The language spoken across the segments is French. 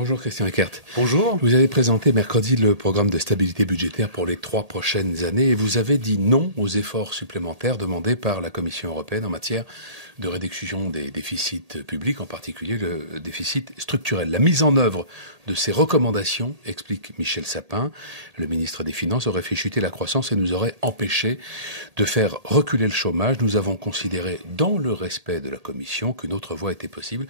Bonjour Christian Eckert. Bonjour. Vous avez présenté mercredi le programme de stabilité budgétaire pour les 3 prochaines années et vous avez dit non aux efforts supplémentaires demandés par la Commission européenne en matière de réduction des déficits publics, en particulier le déficit structurel. La mise en œuvre de ces recommandations, explique Michel Sapin, le ministre des Finances, aurait fait chuter la croissance et nous aurait empêché de faire reculer le chômage. Nous avons considéré, dans le respect de la Commission, qu'une autre voie était possible.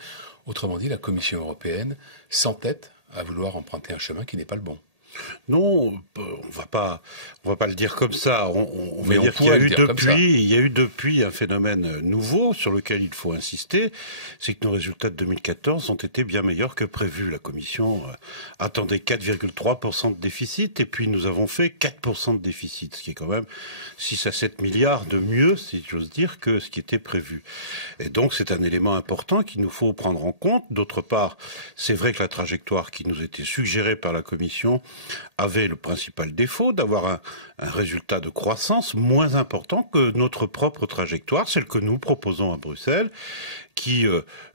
Autrement dit, la Commission européenne s'entête à vouloir emprunter un chemin qui n'est pas le bon. Non, on va pas le dire comme ça. On va dire qu'il y a eu depuis un phénomène nouveau sur lequel il faut insister, c'est que nos résultats de 2014 ont été bien meilleurs que prévu. La Commission attendait 4,3% de déficit et puis nous avons fait 4% de déficit, ce qui est quand même 6 à 7 milliards de mieux, si j'ose dire, que ce qui était prévu. Et donc c'est un élément important qu'il nous faut prendre en compte. D'autre part, c'est vrai que la trajectoire qui nous était suggérée par la Commission avait le principal défaut d'avoir un résultat de croissance moins important que notre propre trajectoire, celle que nous proposons à Bruxelles, qui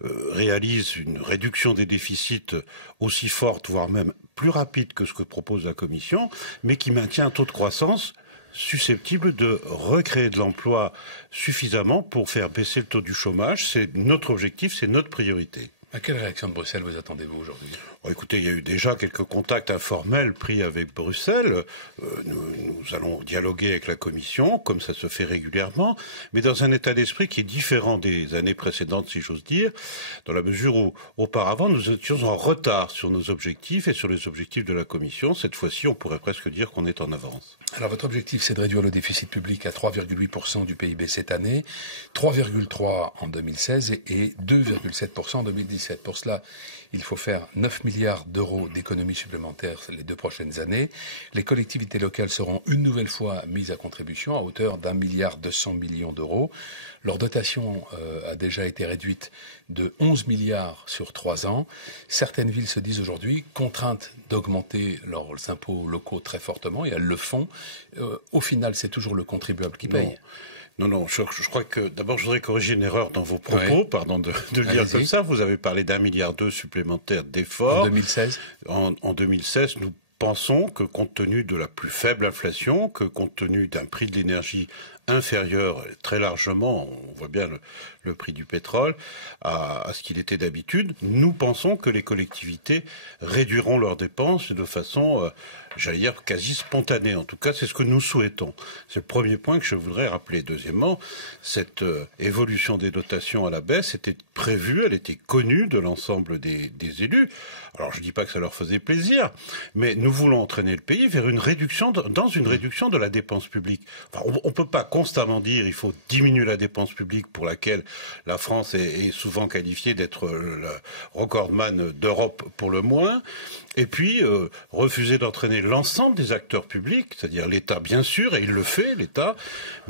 réalise une réduction des déficits aussi forte, voire même plus rapide que ce que propose la Commission, mais qui maintient un taux de croissance susceptible de recréer de l'emploi suffisamment pour faire baisser le taux du chômage. C'est notre objectif, c'est notre priorité. À quelle réaction de Bruxelles vous attendez-vous aujourd'hui ? Écoutez, il y a eu déjà quelques contacts informels pris avec Bruxelles. Nous allons dialoguer avec la Commission, comme ça se fait régulièrement, mais dans un état d'esprit qui est différent des années précédentes, si j'ose dire, dans la mesure où, auparavant, nous étions en retard sur nos objectifs et sur les objectifs de la Commission. Cette fois-ci, on pourrait presque dire qu'on est en avance. Alors, votre objectif, c'est de réduire le déficit public à 3,8% du PIB cette année, 3,3% en 2016 et 2,7% en 2017. Pour cela, il faut faire 9 milliards d'euros d'économies supplémentaires les 2 prochaines années. Les collectivités locales seront une nouvelle fois mises à contribution à hauteur d'1,2 milliard d'euros. Leur dotation a déjà été réduite de 11 milliards sur 3 ans. Certaines villes se disent aujourd'hui contraintes d'augmenter leurs impôts locaux très fortement et elles le font. Au final, c'est toujours le contribuable qui paye. Non, je crois que d'abord je voudrais corriger une erreur dans vos propos, oui. Pardon de le dire comme ça. Vous avez parlé d'1,2 milliard supplémentaire d'efforts. En 2016 En 2016, nous pensons que compte tenu de la plus faible inflation, que compte tenu d'un prix de l'énergie inférieur très largement, on voit bien le prix du pétrole, à ce qu'il était d'habitude, nous pensons que les collectivités réduiront leurs dépenses de façon, j'allais dire, quasi spontanée. En tout cas, c'est ce que nous souhaitons. C'est le premier point que je voudrais rappeler. Deuxièmement, cette évolution des dotations à la baisse était prévue, elle était connue de l'ensemble des élus. Alors, je ne dis pas que ça leur faisait plaisir, mais nous voulons entraîner le pays vers une réduction, dans une réduction de la dépense publique. Enfin, on ne peut pas constamment dire il faut diminuer la dépense publique pour laquelle la France est souvent qualifiée d'être le recordman d'Europe pour le moins, et puis refuser d'entraîner l'ensemble des acteurs publics, c'est-à-dire l'État bien sûr, et il le fait, l'État,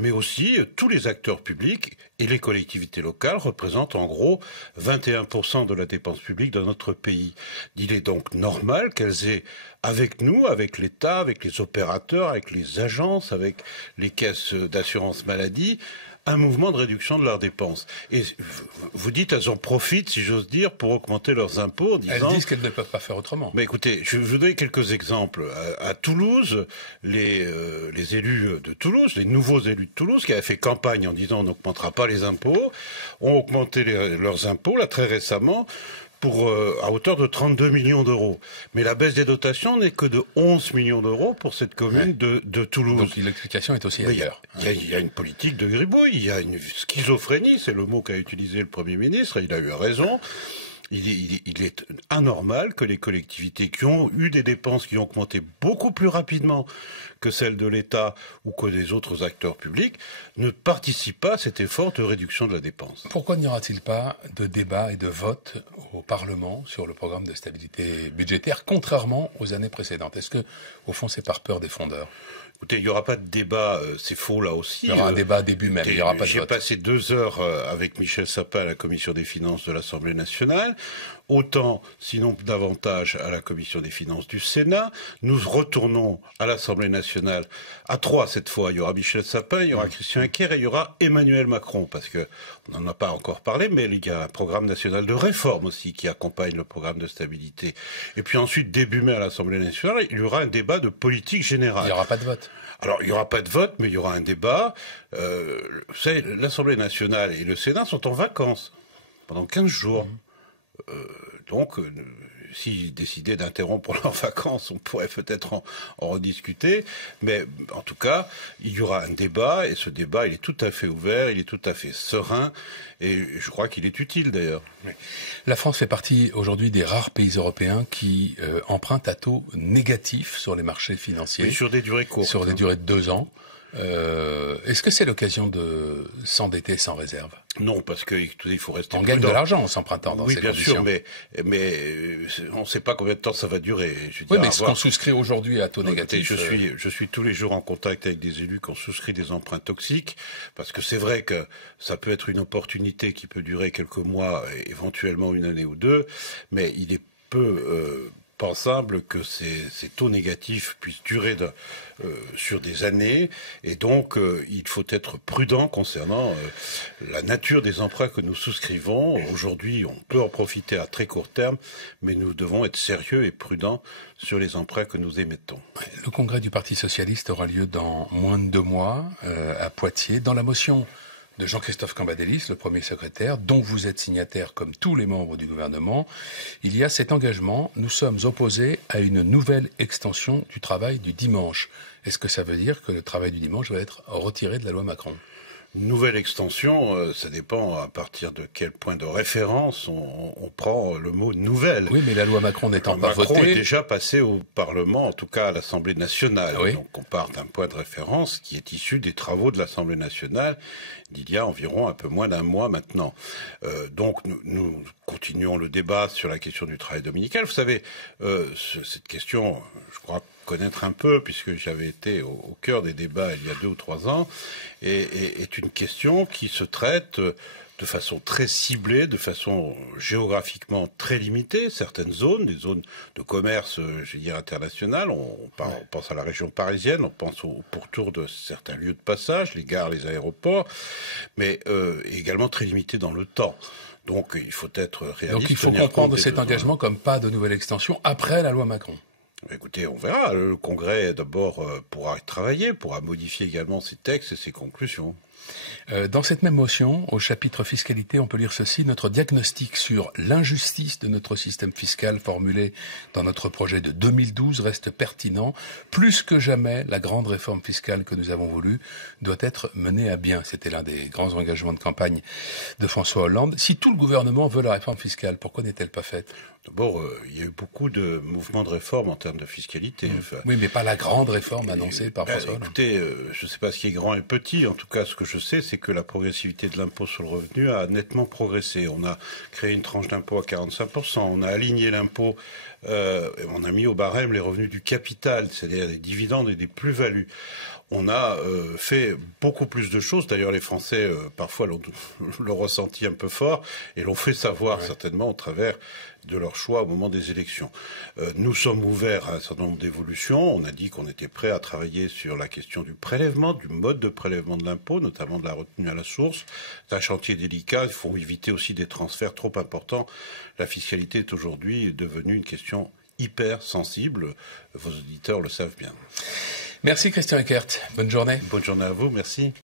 mais aussi tous les acteurs publics et les collectivités locales représentent en gros 21% de la dépense publique dans notre pays. Il est donc normal qu'elles aient avec nous, avec l'État, avec les opérateurs, avec les agences, avec les caisses d'assurance maladie, un mouvement de réduction de leurs dépenses. Et vous dites, elles en profitent, si j'ose dire, pour augmenter leurs impôts en disant... Elles disent qu'elles ne peuvent pas faire autrement. Mais écoutez, je vais vous donner quelques exemples. À Toulouse, les élus de Toulouse, les nouveaux élus de Toulouse, qui avaient fait campagne en disant on n'augmentera pas les impôts, ont augmenté leurs impôts, là, très récemment, à hauteur de 32 millions d'euros. Mais la baisse des dotations n'est que de 11 millions d'euros pour cette commune de Toulouse. Donc l'explication est aussi ailleurs. Il y a une politique de gribouille, il y a une schizophrénie, c'est le mot qu'a utilisé le Premier ministre, et il a eu raison. Il est anormal que les collectivités qui ont eu des dépenses qui ont augmenté beaucoup plus rapidement que celles de l'État ou que des autres acteurs publics ne participent pas à cet effort de réduction de la dépense. Pourquoi n'y aura-t-il pas de débat et de vote au Parlement sur le programme de stabilité budgétaire, contrairement aux années précédentes? Est-ce que, au fond, c'est par peur des fondeurs? Écoutez, il n'y aura pas de débat, c'est faux là aussi. Il y aura un débat début même, il n'y aura pas de vote. J'ai passé 2 heures avec Michel Sapin à la Commission des Finances de l'Assemblée nationale. autant, sinon davantage, à la Commission des finances du Sénat. Nous retournons à l'Assemblée nationale à 3 cette fois. Il y aura Michel Sapin, il y aura Christian Eckert et il y aura Emmanuel Macron, parce que on n'en a pas encore parlé, mais il y a un programme national de réforme aussi qui accompagne le programme de stabilité. Et puis ensuite, début mai à l'Assemblée nationale, il y aura un débat de politique générale. Il n'y aura pas de vote. Alors, il n'y aura pas de vote, mais il y aura un débat. Vous savez, l'Assemblée nationale et le Sénat sont en vacances pendant 15 jours. Donc, s'ils décidaient d'interrompre leurs vacances, on pourrait peut-être en rediscuter. Mais en tout cas, il y aura un débat, et ce débat, il est tout à fait ouvert, il est tout à fait serein, et je crois qu'il est utile d'ailleurs. La France fait partie aujourd'hui des rares pays européens qui empruntent à taux négatif sur les marchés financiers. Et sur des durées courtes. Sur des durées de 2 ans. Est-ce que c'est l'occasion de s'endetter sans réserve? Non, parce que il faut rester On prudent. gagne de l'argent en s'empruntant dans ces conditions. Oui, bien sûr, mais on ne sait pas combien de temps ça va durer. Oui, mais ce qu'on souscrit aujourd'hui à taux négatif... Je suis tous les jours en contact avec des élus qui ont souscrit des emprunts toxiques, parce que c'est vrai que ça peut être une opportunité qui peut durer quelques mois, éventuellement une année ou deux, mais il est peu... pensable que ces taux négatifs puissent durer sur des années, et donc il faut être prudent concernant la nature des emprunts que nous souscrivons. Aujourd'hui, on peut en profiter à très court terme, mais nous devons être sérieux et prudents sur les emprunts que nous émettons. Le congrès du Parti socialiste aura lieu dans moins de 2 mois à Poitiers. Dans la motion de Jean-Christophe Cambadélis, le premier secrétaire, dont vous êtes signataire comme tous les membres du gouvernement, il y a cet engagement: nous sommes opposés à une nouvelle extension du travail du dimanche. Est-ce que ça veut dire que le travail du dimanche va être retiré de la loi Macron? Nouvelle extension, ça dépend à partir de quel point de référence on prend le mot nouvelle. Oui, mais la loi Macron n'étant pas votée... Macron est déjà passé au Parlement, en tout cas à l'Assemblée nationale. Oui. Donc on part d'un point de référence qui est issu des travaux de l'Assemblée nationale d'il y a environ un peu moins d'un mois maintenant. Donc nous continuons le débat sur la question du travail dominical. Vous savez, cette question, je crois connaître un peu, puisque j'avais été au cœur des débats il y a 2 ou 3 ans, est une question qui se traite de façon très ciblée, de façon géographiquement très limitée. Certaines zones, des zones de commerce, je veux dire, international, on pense à la région parisienne, on pense au pourtour de certains lieux de passage, les gares, les aéroports, mais également très limitée dans le temps. Donc il faut être réaliste. Donc il faut comprendre cet engagement comme pas de nouvelle extension après la loi Macron. Écoutez, on verra. Le Congrès, d'abord, pourra travailler, pourra modifier également ses textes et ses conclusions. Dans cette même motion, au chapitre fiscalité, on peut lire ceci: notre diagnostic sur l'injustice de notre système fiscal formulé dans notre projet de 2012 reste pertinent. Plus que jamais, la grande réforme fiscale que nous avons voulu doit être menée à bien. C'était l'un des grands engagements de campagne de François Hollande. Si tout le gouvernement veut la réforme fiscale, pourquoi n'est-elle pas faite? D'abord, il y a eu beaucoup de mouvements de réforme en termes de fiscalité. Enfin, oui, mais pas la grande réforme annoncée par François Hollande. Écoutez, je ne sais pas ce qui est grand et petit. En tout cas, ce que je sais, c'est que la progressivité de l'impôt sur le revenu a nettement progressé. On a créé une tranche d'impôt à 45%. On a aligné l'impôt, on a mis au barème les revenus du capital, c'est-à-dire des dividendes et des plus-values. On a fait beaucoup plus de choses. D'ailleurs, les Français, parfois, l'ont ressenti un peu fort et l'ont fait savoir certainement au travers de leur choix au moment des élections. Nous sommes ouverts à un certain nombre d'évolutions. On a dit qu'on était prêt à travailler sur la question du prélèvement, du mode de prélèvement de l'impôt, notamment de la retenue à la source. C'est un chantier délicat. Il faut éviter aussi des transferts trop importants. La fiscalité est aujourd'hui devenue une question hyper sensible. Vos auditeurs le savent bien. Merci Christian Eckert. Bonne journée. Bonne journée à vous. Merci.